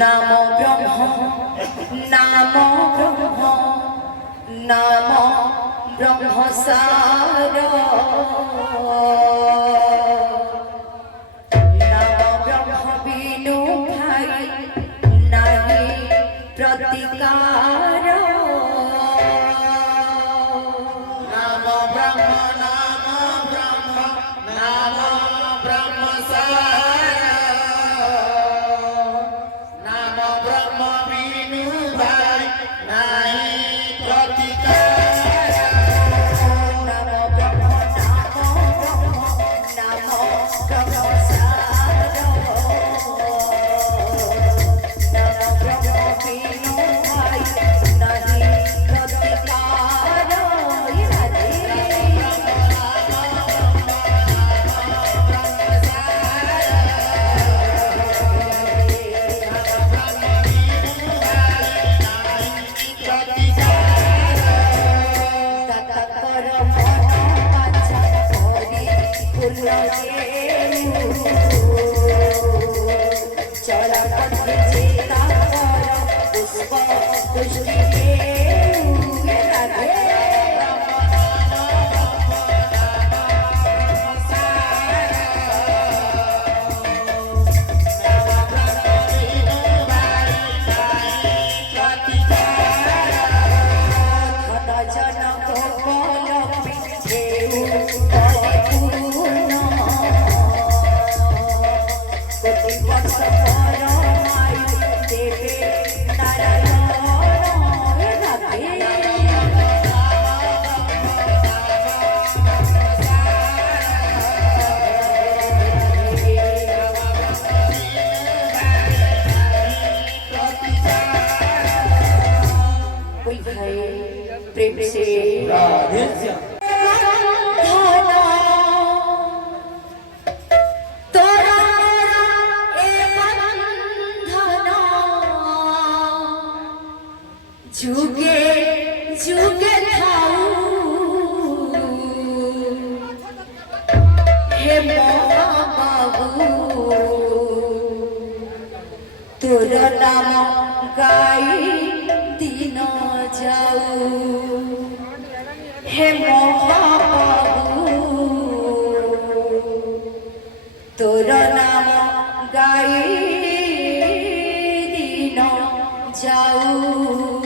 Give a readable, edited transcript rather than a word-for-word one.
নাম ব্রহ্ম নাম ব্রহ্ম নাম ব্রহ্মসার নাম ব্রহ্ম বিনু ভাই নাহি প্রতিকার নাম ব্রহ্ম নাম ব্রহ্মসার নাম ব্রহ্ম বিনু ভাই নাহি প্রতিকার নাম ব্রহ্ম নাম ব্রহ্মসার নাম ব্রহ্ম বিনু ভাই নাহি প্রতিকার চলা পথে চিতা কর পুষ্প পুষ্টি রাধে জনক বলপি দেউ করে পূর্ণ কোটি বর্ষ পর মায়ু দেবে নারায়ণ রাধে कोई भाई प्रेम से राधे जुगे जुगे खाऊ हे बाबू तोर नाम गाई दिन जाऊ हे बाबू तोर नाम गाई दिन जाऊ